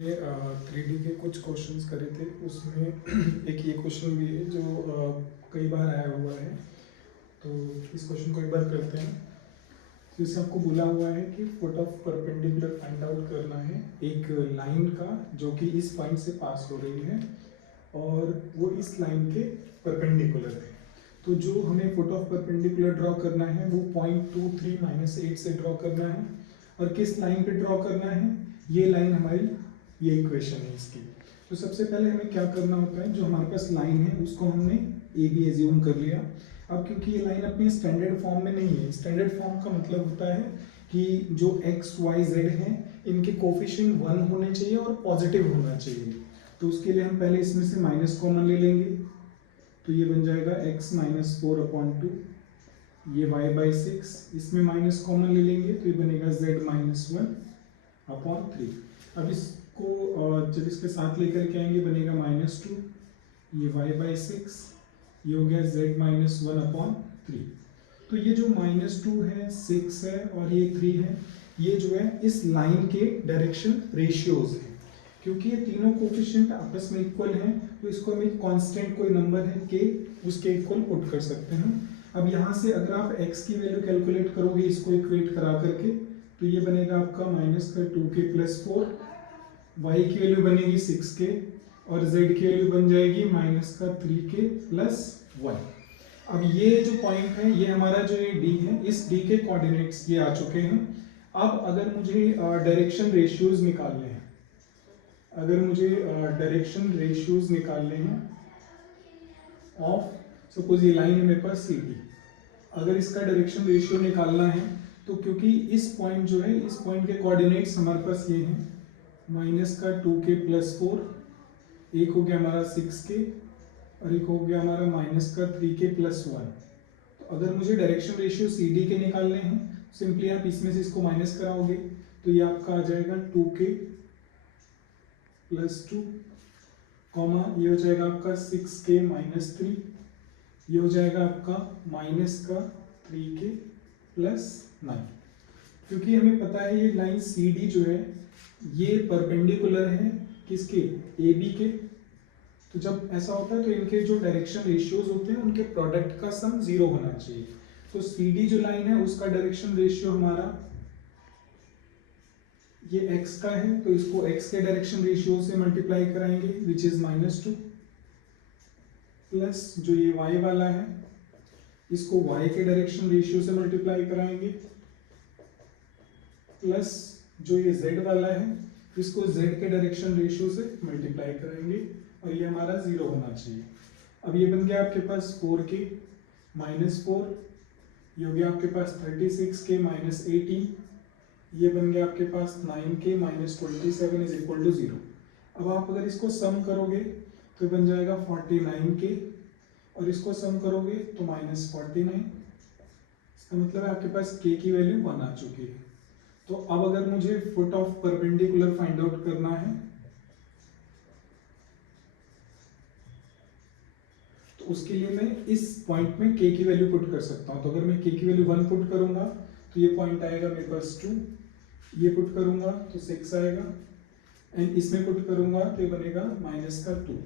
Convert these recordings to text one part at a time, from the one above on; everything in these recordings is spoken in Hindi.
ये 3D के कुछ क्वेश्चंस करे थे उसमें एक ये क्वेश्चन भी है जो कई बार आया हुआ है। तो इस क्वेश्चन को एक बार करते हैं। तो इससे आपको बोला हुआ है कि foot of perpendicular find out करना है एक लाइन का जो कि इस पॉइंट से पास हो रही है और वो इस लाइन के परपेंडिकुलर है। तो जो हमें फुट ऑफ परपेंडिकुलर ड्रॉ करना है वो 0.23 - 8 से ड्रॉ करना है। और किस लाइन पे ड्रॉ करना है, ये लाइन हमारी, ये इक्वेशन है इसकी। तो सबसे पहले हमें क्या करना होता है, जो हमारे पास लाइन है उसको हमने ए बी एज्यूम कर लिया। अब क्योंकि ये लाइन अपनी स्टैंडर्ड फॉर्म में नहीं है, स्टैंडर्ड फॉर्म का मतलब होता है कि जो एक्स वाई जेड हैं इनके कोफिशिएंट 1 होने चाहिए और पॉजिटिव होना चाहिए। तो उसके लिए हम पहले इसमें से माइनस कॉमन ले लेंगे। तो ये बन जाएगा x - 4/2, ये y/6, इसमें माइनस कॉमन ले लेंगे तो ये बनेगा z - 1/3। अब इसको जब इसके साथ लेकर के आएंगे बनेगा -2, ये y/6, ये हो गया z - 1/3। तो ये जो -2 है, 6 है और ये 3 है, ये जो है इस लाइन के डायरेक्शन रेशियोज हैं। क्योंकि ये तीनों कोफिशिएंट आपस में इक्वल हैं तो इसको हम एक कांस्टेंट कोई नंबर है k उसके इक्वल पुट कर सकते हैं। अब यहाँ से अगर आप x की वैल्यू कैलकुलेट करोगे इसको इक्वेट करा करके तो ये बनेगा आपका -2k + 4, y की वैल्यू बनेगी 6k और z की वैल्यू बन जाएगी -3k + 1। अब ये जो पॉइंट है ये हमारा जो ये d है, इस d के कोऑर्डिनेट्स ये आ चुके हैं। अब अगर मुझे डायरेक्शन रेशियोज निकालने हैं, ऑफ सपोज ये लाइन है मेरे पास सी डी, अगर इसका डायरेक्शन रेशियो निकालना है तो क्योंकि इस पॉइंट जो है, इस पॉइंट के कोऑर्डिनेट्स हमारे पास ये हैं -2k + 4, एक हो गया हमारा 6k और एक हो गया हमारा -3k + 1। तो अगर मुझे डायरेक्शन रेशियो सी डी के निकालने हैं सिंपली आप इसमें से इसको माइनस कराओगे तो ये आपका आ जाएगा 2k + 2, कॉमा ये हो जाएगा आपका 6k - 3, ये हो जाएगा आपका -3k + 9। क्योंकि हमें पता है ये लाइन सी डी जो है ये परपेंडिकुलर है किसके, ए बी के। तो जब ऐसा होता है तो इनके जो डायरेक्शन रेशियोज होते हैं उनके प्रोडक्ट का सम 0 होना चाहिए। तो सी डी जो लाइन है उसका डायरेक्शन रेशियो हमारा ये x का है तो इसको x के डायरेक्शन रेशियो से मल्टीप्लाई कराएंगे विच इज -2, प्लस जो ये y वाला है इसको y के डायरेक्शन रेशियो से मल्टीप्लाई कराएंगे, प्लस जो ये z वाला है इसको z के डायरेक्शन रेशियो से मल्टीप्लाई कराएंगे और ये हमारा 0 होना चाहिए। अब ये बन गया आपके पास 4k -4, ये हो गया आपके पास 36k - 18, ये बन गया आपके पास 9k - 27 = 0। अब आप अगर इसको सम करोगे तो बन जाएगा 49k और इसको सम करोगे तो -49। इसका मतलब है आपके पास k की वैल्यू 1 आ चुकी है। तो अब अगर मुझे foot of perpendicular find out करना है तो उसके लिए मैं इस पॉइंट में k की वैल्यू पुट कर सकता हूं। तो अगर मैं k की वैल्यू 1 पुट करूंगा तो ये पॉइंट आएगा मेरे पास 2, ये पुट करूंगा तो 6 आएगा एंड इसमें पुट करूंगा तो ये बनेगा -2।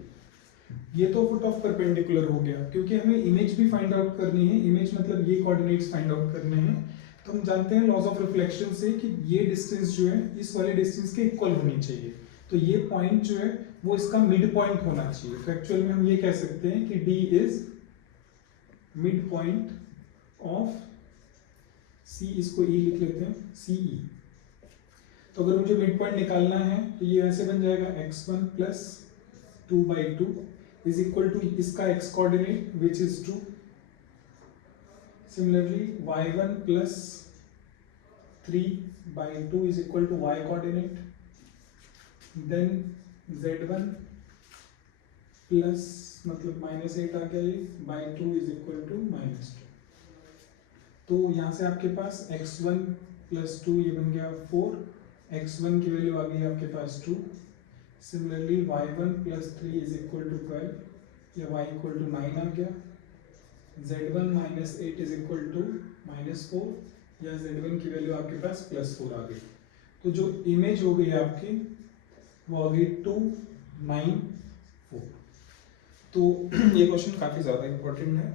ये तो फुट ऑफ परपेंडिकुलर हो गया। क्योंकि हमें इमेज भी फाइंड आउट करनी है, इमेज मतलब ये कोऑर्डिनेट्स फाइंड आउट करने हैं, तो हम जानते हैं लॉज ऑफ रिफ्लेक्शन से कि ये डिस्टेंस जो है इस वाले डिस्टेंस के इक्वल होनी चाहिए। तो ये पॉइंट जो है वो इसका मिड पॉइंट होना चाहिए। तो एक्चुअल में हम ये कह सकते हैं कि D is mid point of C, इसको E लिख लेते हैं, CE। तो अगर मुझे मिड पॉइंट निकालना है तो ये ऐसे बन जाएगा x1 + 2/2 इज इक्वल टू इसका x coordinate which is 2, similarly y1 + 3/2 is equal to y coordinate, then z1 plus मतलब -8 आ गया ये /2 इज इक्वल टू -2। तो यहाँ से आपके पास x1 + 2 ये बन गया 4, x1 की वैल्यू आ गई आपके पास 2, similarly y1 + 3 is equal to 12, या y इक्वल टू 9 आ गया, z1 - 8 इज इक्वल टू -4, या z1 की वैल्यू आपके पास +4 आ गई। तो जो इमेज हो गई आपकी वो आ गई 294। तो ये क्वेश्चन काफ़ी ज़्यादा इम्पोर्टेंट है।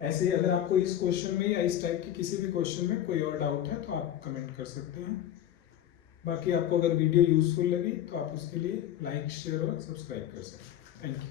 ऐसे अगर आपको इस क्वेश्चन में या इस टाइप के किसी भी क्वेश्चन में कोई और डाउट है तो आप कमेंट कर सकते हैं। बाकी आपको अगर वीडियो यूजफुल लगी तो आप उसके लिए लाइक, शेयर और सब्सक्राइब कर सकते हैं। Thank you.